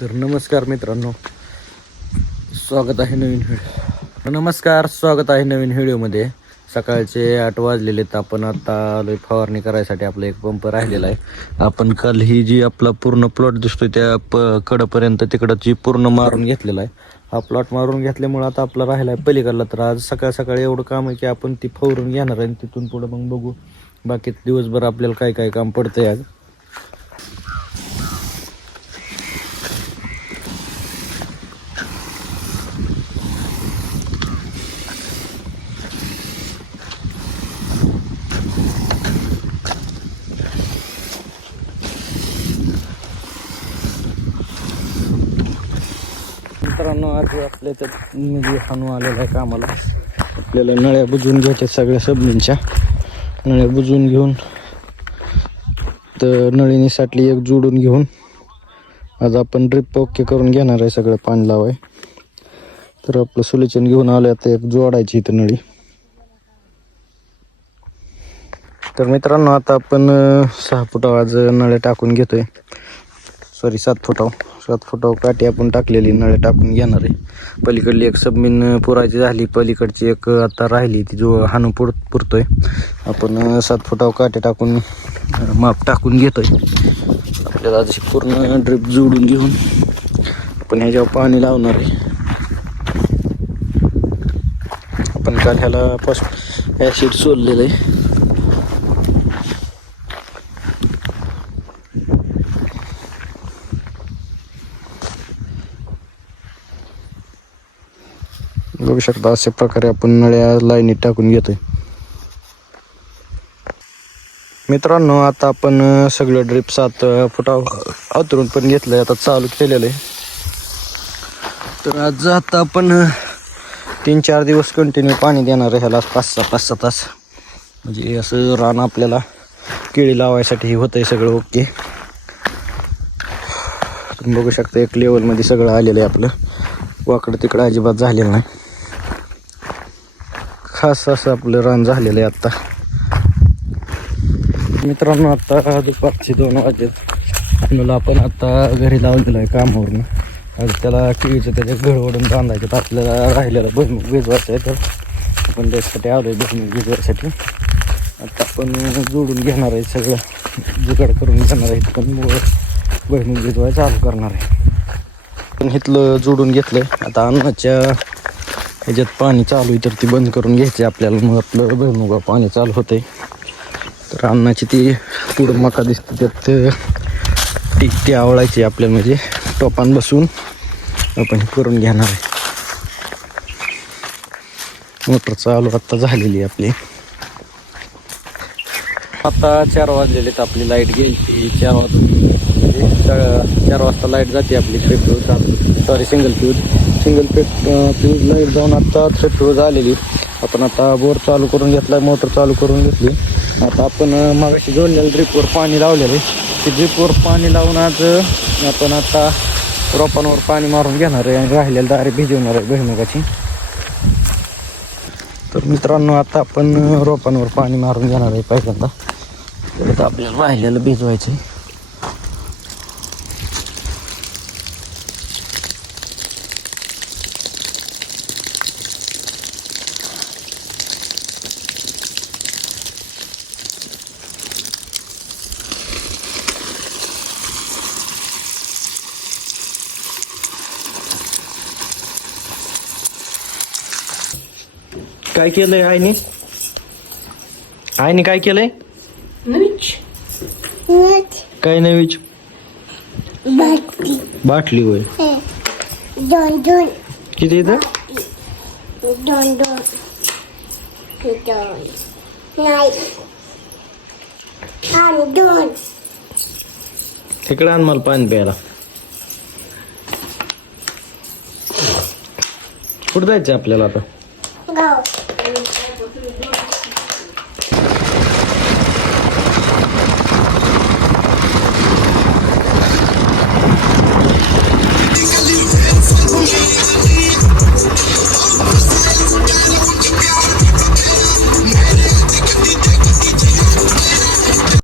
तर नमस्कार मित्रांनो, स्वागत आहे नवीन व्हिडिओमध्ये. सकाळचे 8 वाजलेले आहेत. आपण आता आलोय फवारणी करायसाठी. आपला एक पंप राहिलेला आहे. आपण काल ही जी आपला पूर्ण प्लॉट दिसतोय त्या कडपर्यंत तिकडची पूर्ण मारून घेतलेला आहे. हा प्लॉट मारून घेतल्यामुळे आता आपला राहिला आहे पलीकडला. तर आज सकाळ सकाळी एवढं काम आहे की आपण ती फवारून घेणार आहे. तिथून पुढे मग बघू बाकी दिवसभर आपल्याला काय काय काम पडतंय आज. मित्रांनो, आज आपल्या त्यात म्हणजे हानू आलेला आहे कामाला. आपल्याला नळ्या बुजवून घ्यायच्या, सगळ्या सबनींच्या नळ्या बुजवून घेऊन तर नळीने साठली एक जोडून घेऊन आज आपण ड्रिप ओके करून घेणार आहे. सगळं पाणी लावाय. तर आपलं सोल्युशन घेऊन आलं. आता एक जोडायची इथं नळी. तर मित्रांनो, आता आपण 6 फुटावर आज नळ्या टाकून घेतोय. 7 फुटावर काठी आपण टाकलेली नळ्या टाकून घेणार आहे. पलीकडली एक सबमिन पुरायची झाली, पलीकडची एक आता राहिली ती जो हानू पुरतोय. आपण 7 फुटावर काठी टाकून माप टाकून घेतोय. आपल्याला अशी पूर्ण ड्रिप जोडून घेऊन आपण ह्याच्यावर पाणी लावणार आहे. आपण काल ह्याला फर्स्ट ॲसिड सोडलेलं आहे. बघू शकता अशा प्रकारे आपण नळ्या लाईनीत टाकून घेतोय. मित्रांनो, आता आपण सगळं ड्रिप 7 फुटावर आतरून पण घेतलंय. आता चालू केलेलं आहे. तर आज आता आपण 3-4 दिवस कंटिन्यू पाणी देणार आहे ह्याला. 5-6 तास म्हणजे असं रान आपल्याला केळी लावायसाठी होतंय सगळं ओके. तुम्ही बघू शकता एक लेवलमध्ये सगळं आलेलं आहे. आपलं वाकडं तिकडं अजिबात झालेलं नाही. खास असं आपलं रान झालेलं आहे आत्ता. मित्रांनो, आता दुपारचे 2 वाजलेत. आपल्याला आपण आता घरी लावलेलं आहे कामावरून. आज त्याला केळीचं त्याच्या घडवडून बांधायचं. तर आपल्याला राहिलेलं भुईमुग भिजवायचं आहे. तर आपण त्याच्यासाठी आलो आहे भुईमुग भिजवायसाठी. आता आपण जोडून घेणार आहे, सगळं जुगाड करून घेणार आहे. पण भुईमुग भिजवायचं चालू करणार आहे. पण इथलं जोडून घेतलं आहे. आता अन्नाच्या ह्याच्यात पाणी चालू आहे तर ती बंद करून घ्यायची आपल्याला. मग आपलं भुईमुगा पाणी चालू होतंय. तर अन्नाची ती पुढं मका दिसते त्यात ती आवळायची आपल्याला, म्हणजे टोपान बसून आपण करून घेणार आहे. मोटर चालू आता झालेली आपली. आता 4 वाजलेले तर आपली लाईट गेली. 4 वाजता लाईट जाते आपली. सिंगल फ्यूज लाईट जाऊन आता 3 फ्यूज आलेली. आपण आता बोर चालू करून घेतला, मोटर चालू करून घेतली. आता आपण मागाशी जोडलेलं ड्रिपवर पाणी लावलेलं आहे. ते ड्रिपवर पाणी लावून आज आपण आता रोपांवर पाणी मारून घेणार आहे आणि राहिलेली दारे भिजवणार आहे भुईमुगाची. तर मित्रांनो, आता आपण रोपांवर पाणी मारून घेणार आहे पहिल्यांदा. तर आपल्याला राहिलेलं भिजवायचं आहे. काय केलंय आईने काय केलंय? काय नवीच बाटली होय. किती इथं? 2 तिकडे आण मला पाणी प्यायला. कुठं जायचं आपल्याला आता?